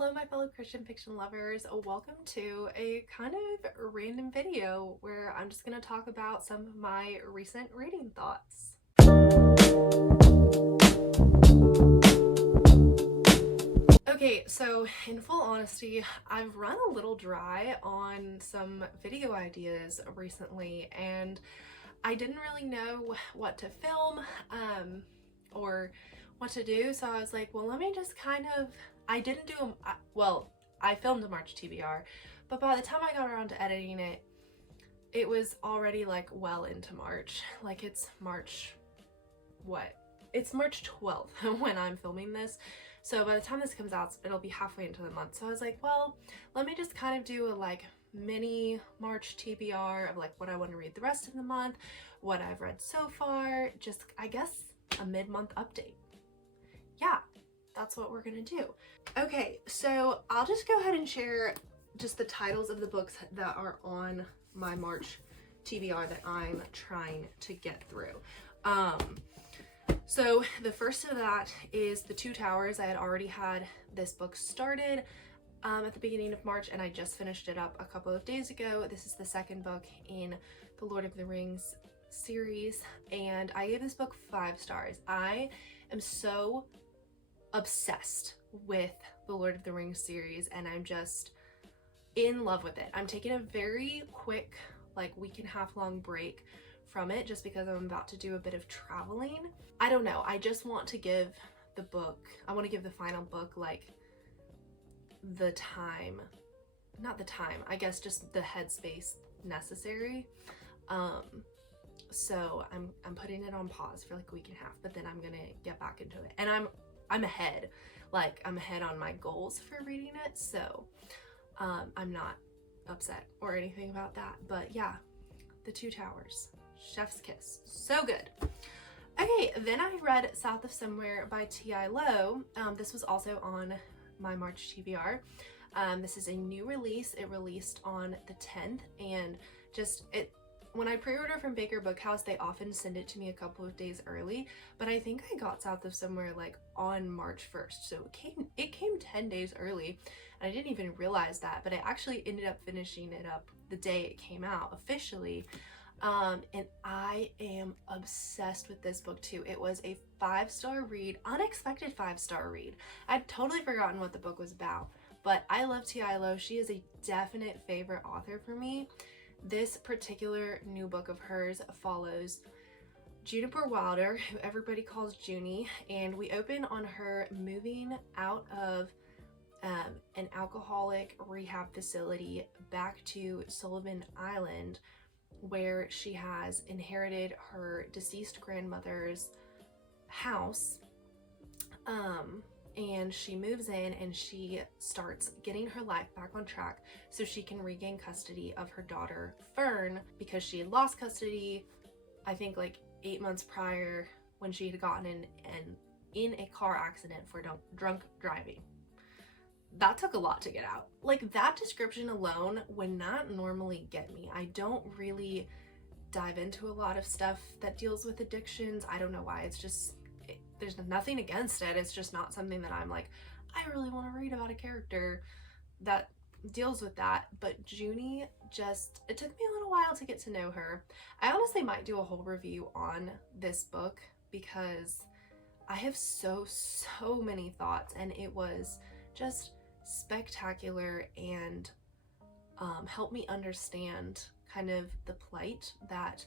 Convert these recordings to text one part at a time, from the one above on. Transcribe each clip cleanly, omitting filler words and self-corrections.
Hello my fellow Christian fiction lovers, welcome to a kind of random video where I'm just going to talk about some of my recent reading thoughts. Okay, so in full honesty, I've run a little dry on some video ideas recently and I didn't really know what to film or what to do, so I was like, well, let me just kind of, I didn't do them, well, I filmed a March TBR, but by the time I got around to editing it, it was already like well into March. Like it's March, what? It's March 12th when I'm filming this. So by the time this comes out, it'll be halfway into the month. So I was like, well, let me just kind of do a like mini March TBR of like what I want to read the rest of the month, what I've read so far, just I guess a mid-month update. Yeah, that's what we're gonna do. Okay, so I'll just go ahead and share just the titles of the books that are on my March TBR that I'm trying to get through. So the first of that is The Two Towers. I had already had this book started at the beginning of March and I just finished it up a couple of days ago. This is the second book in the Lord of the Rings series and I gave this book 5 stars. I am so obsessed with the Lord of the Rings series and I'm just in love with it. I'm taking a very quick like week and a half long break from it just because I'm about to do a bit of traveling. I don't know, I just want to give the book, I want to give the final book like the time, not the time, I guess just the headspace necessary. So I'm putting it on pause for like a week and a half, but then I'm gonna get back into it. And I'm ahead, like I'm ahead on my goals for reading it, so I'm not upset or anything about that. But yeah, The Two Towers, chef's kiss, so good. Okay, then I read South of Somewhere by T.I. Lowe. This was also on my March TBR. This is a new release. It released on the 10th and just when I pre-order from Baker Bookhouse, they often send it to me a couple of days early, but I think I got South of Somewhere like on March 1st, so it came 10 days early, and I didn't even realize that, but I actually ended up finishing it up the day it came out officially, and I am obsessed with this book too. It was a 5-star read, unexpected 5-star read. I'd totally forgotten what the book was about, but I love T.I. Lowe. She is a definite favorite author for me. This particular new book of hers follows Juniper Wilder, who everybody calls Junie, and we open on her moving out of an alcoholic rehab facility back to Sullivan Island, where she has inherited her deceased grandmother's house. And she moves in and she starts getting her life back on track so she can regain custody of her daughter Fern, because she had lost custody I think like 8 months prior when she had gotten in a car accident for drunk driving. That took a lot to get out. Like that description alone would not normally get me. I don't really dive into a lot of stuff that deals with addictions. I don't know why. It's just there's nothing against it. It's just not something that I'm like, I really want to read about a character that deals with that. But Junie just, it took me a little while to get to know her. I honestly might do a whole review on this book because I have so many thoughts, and it was just spectacular and helped me understand kind of the plight that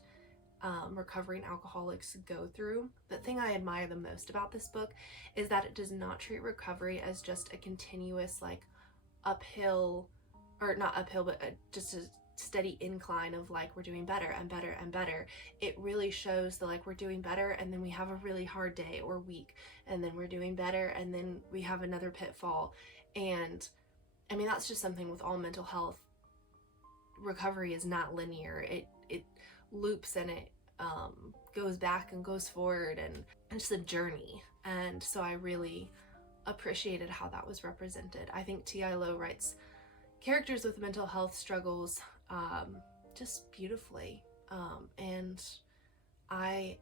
recovering alcoholics go through. The thing I admire the most about this book is that it does not treat recovery as just a continuous like uphill, or not uphill, but just a steady incline of like we're doing better and better and better. It really shows that like we're doing better and then we have a really hard day or week, and then we're doing better and then we have another pitfall. And I mean, that's just something with all mental health. Recovery is not linear. It loops and it goes back and goes forward, and it's a journey. And so I really appreciated how that was represented. I think T.I. Lowe writes characters with mental health struggles just beautifully, and I'm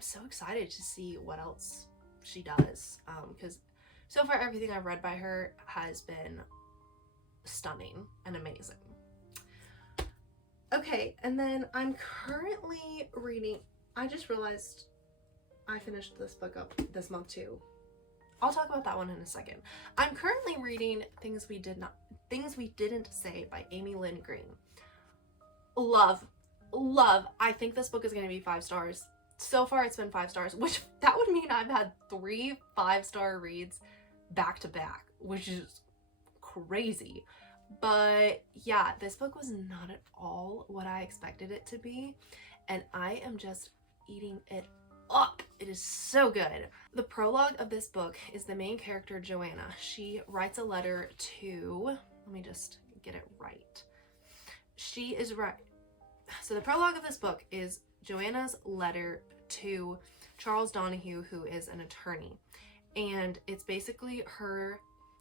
so excited to see what else she does, because so far everything I've read by her has been stunning and amazing. Okay, and then I'm currently reading, I just realized I finished this book up this month too. I'll talk about that one in a second. I'm currently reading Things We Didn't Say by Amy Lynn Green. Love. I think this book is going to be 5 stars. So far it's been 5 stars, which that would mean I've had 3 5-star reads back to back, which is crazy. But yeah, this book was not at all what I expected it to be, and I am just eating it up. It is so good. The prologue of this book is the main character, Joanna. She writes a letter to, let me just get it right. She is right. So the prologue of this book is Joanna's letter to Charles Donahue, who is an attorney. And it's basically her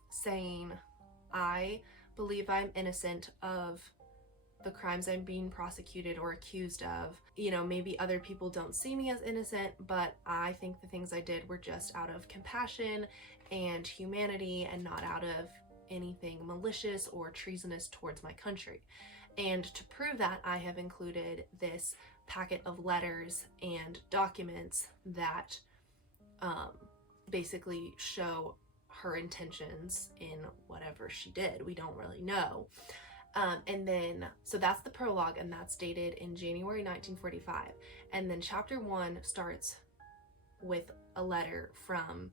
saying, I believe I'm innocent of the crimes I'm being prosecuted or accused of. You know, maybe other people don't see me as innocent, but I think the things I did were just out of compassion and humanity and not out of anything malicious or treasonous towards my country. And to prove that, I have included this packet of letters and documents that basically show her intentions in whatever she did. We don't really know. And then, so that's the prologue, and that's dated in January 1945. And then chapter 1 starts with a letter from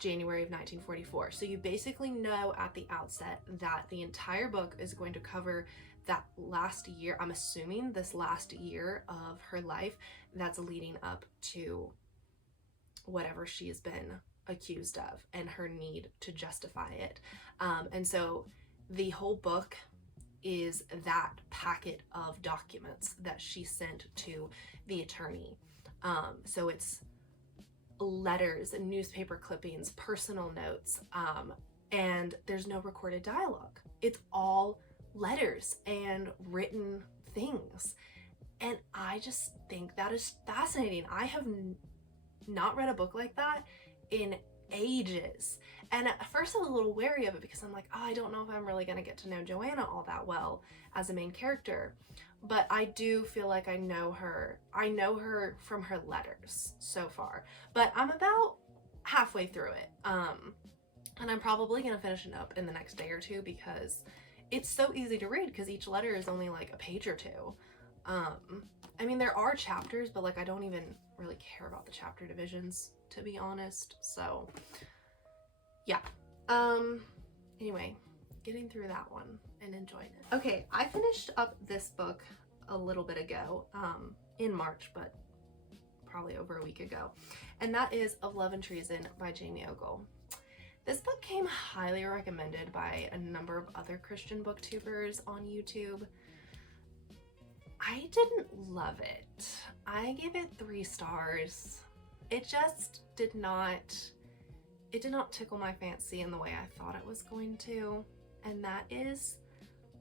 January of 1944. So you basically know at the outset that the entire book is going to cover that last year. I'm assuming this last year of her life that's leading up to whatever she has been accused of and her need to justify it. And so the whole book is that packet of documents that she sent to the attorney. So it's letters and newspaper clippings, personal notes, and there's no recorded dialogue. It's all letters and written things. And I just think that is fascinating. I have not read a book like that in ages. And at first I was a little wary of it because I'm like, oh, I don't know if I'm really going to get to know Joanna all that well as a main character. But I do feel like I know her. I know her from her letters so far. But I'm about halfway through it. And I'm probably going to finish it up in the next day or two because it's so easy to read because each letter is only like a page or two. I mean, there are chapters, but like I don't even really care about the chapter divisions, to be honest. So yeah. Anyway, getting through that one and enjoying it. Okay, I finished up this book a little bit ago, in March, but probably over a week ago. And that is Of Love and Treason by Jamie Ogle. This book came highly recommended by a number of other Christian booktubers on YouTube. I didn't love it. I gave it 3 stars. It just did not tickle my fancy in the way I thought it was going to. And that is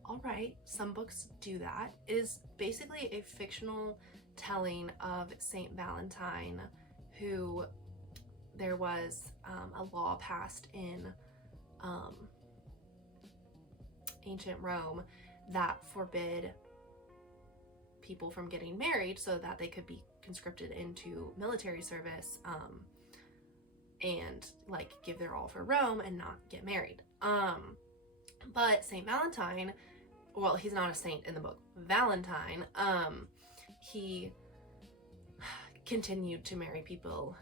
all right. Some books do that. It is basically a fictional telling of Saint Valentine, who there was a law passed in ancient Rome that forbid people from getting married so that they could be conscripted into military service and like give their all for Rome and not get married. But Saint Valentine, well, he's not a saint in the book. Valentine, he continued to marry people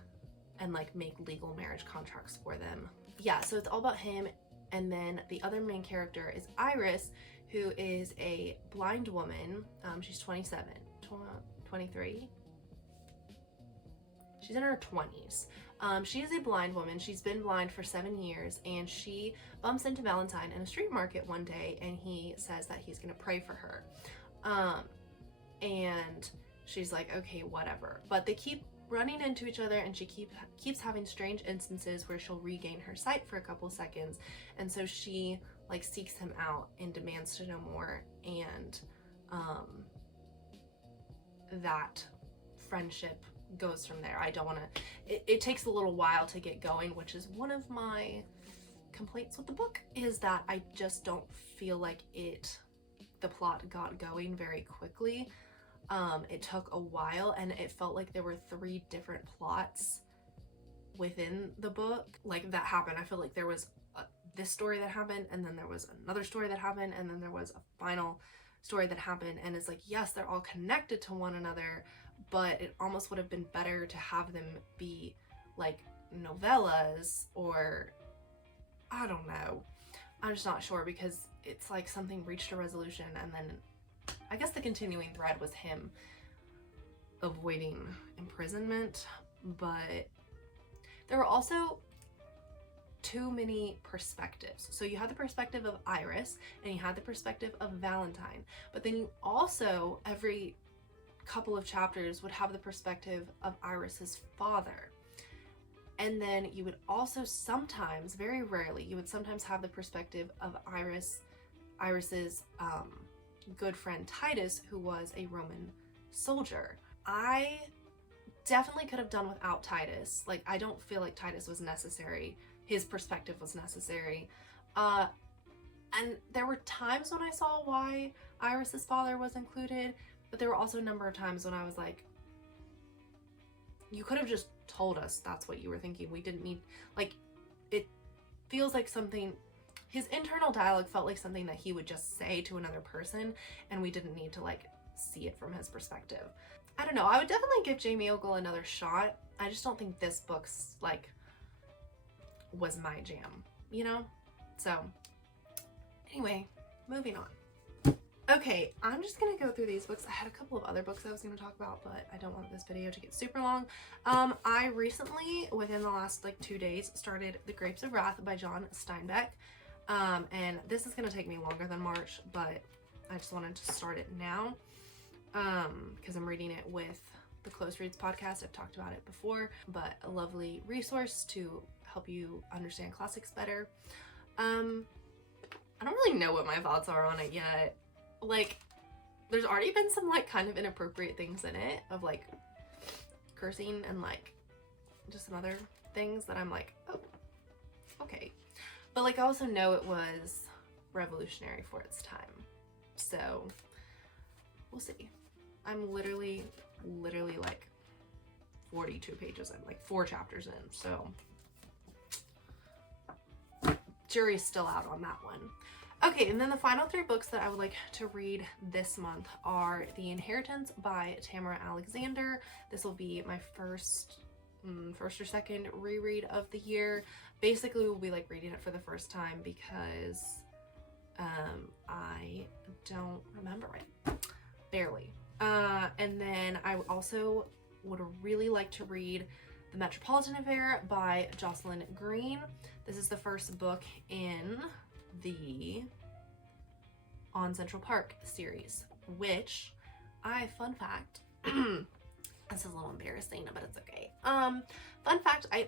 and like make legal marriage contracts for them. Yeah, so it's all about him. And then the other main character is Heiress, who is a blind woman. She's 27, 23. She's in her 20s. She is a blind woman. She's been blind for 7 years, and she bumps into Valentine in a street market one day, and he says that he's gonna pray for her. And she's like, okay, whatever. But they keep running into each other, and she keeps having strange instances where she'll regain her sight for a couple seconds. And so she like seeks him out and demands to know more, and that friendship goes from there. I don't want to, it takes a little while to get going, which is one of my complaints with the book, is that I just don't feel like the plot got going very quickly. It took a while, and it felt like there were 3 different plots within the book like that happened. I feel like there was this story that happened, and then there was another story that happened, and then there was a final story that happened, and it's like, yes, they're all connected to one another, but it almost would have been better to have them be like novellas, or I don't know. I'm just not sure, because it's like something reached a resolution, and then I guess the continuing thread was him avoiding imprisonment, but there were also too many perspectives. So you had the perspective of Heiress, and you had the perspective of Valentine, but then you also, every couple of chapters, would have the perspective of Heiress's father. And then you would also sometimes, very rarely, you would sometimes have the perspective of Heiress's good friend Titus, who was a Roman soldier. I definitely could have done without Titus. Like, I don't feel like Titus was necessary. His perspective was necessary. And there were times when I saw why Heiress's father was included, but there were also a number of times when I was like, you could have just told us that's what you were thinking. We didn't need, like, it feels like something, his internal dialogue felt like something that he would just say to another person, and we didn't need to like see it from his perspective. I don't know. I would definitely give Jamie Ogle another shot. I just don't think this book's like was my jam, you know? So anyway, moving on. Okay, I'm just gonna go through these books. I had a couple of other books I was gonna talk about, but I don't want this video to get super long. I recently, within the last like 2 days, started The Grapes of Wrath by John Steinbeck. And this is gonna take me longer than March, but I just wanted to start it now. Because I'm reading it with the Close Reads podcast. I've talked about it before, but a lovely resource to help you understand classics better. I don't really know what my thoughts are on it yet. Like, there's already been some like kind of inappropriate things in it, of like cursing and like just some other things that I'm like, oh, okay. But like, I also know it was revolutionary for its time, so we'll see. I'm literally like 42 pages in, like 4 chapters in, so jury's still out on that one. Okay, and then the final 3 books that I would like to read this month are The Inheritance by Tamera Alenxander. This will be my first or second reread of the year. Basically, we'll be like reading it for the first time because I don't remember it, barely. And then I also would really like to read The Metropolitan Affair by Jocelyn Green. This is the first book in the On Central Park series, which fun fact, this is a little embarrassing, but it's okay. Fun fact, I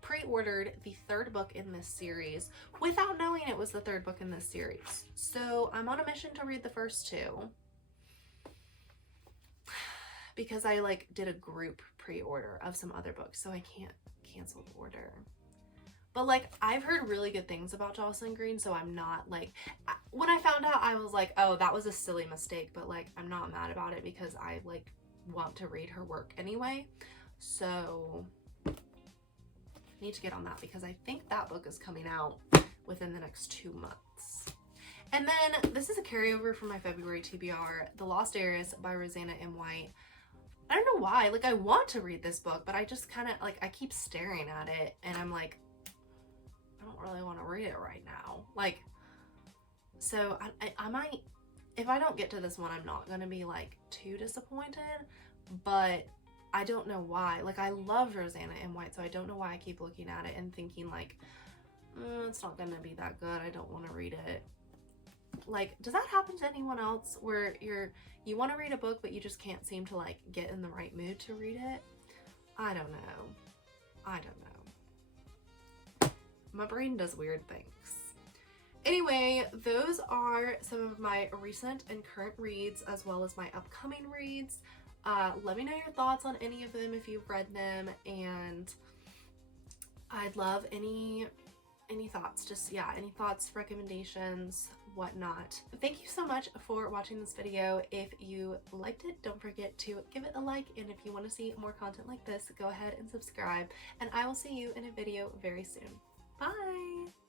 pre-ordered the 3rd book in this series without knowing it was the 3rd book in this series. So I'm on a mission to read the first 2. Because I like did a group pre-order of some other books, so I can't cancel the order. But like, I've heard really good things about Jocelyn Green, so I'm not like, when I found out, I was like, oh, that was a silly mistake, but like, I'm not mad about it because I like want to read her work anyway. So I need to get on that because I think that book is coming out within the next 2 months. And then this is a carryover from my February TBR, The Lost Heiress by Roseanna M. White. I don't know why, like, I want to read this book, but I just kind of like, I keep staring at it and I'm like, I don't really want to read it right now. Like, so I might, if I don't get to this one, I'm not going to be like too disappointed, but I don't know why. Like, I love Roseanna M. White, so I don't know why I keep looking at it and thinking like, it's not going to be that good. I don't want to read it. Like, does that happen to anyone else where you want to read a book but you just can't seem to like get in the right mood to read it? I don't know. My brain does weird things. Anyway, those are some of my recent and current reads as well as my upcoming reads. Let me know your thoughts on any of them if you've read them, and I'd love any thoughts. Just, yeah, any thoughts, recommendations, whatnot. Thank you so much for watching this video. If you liked it, don't forget to give it a like, and if you want to see more content like this, go ahead and subscribe, and I will see you in a video very soon. Bye!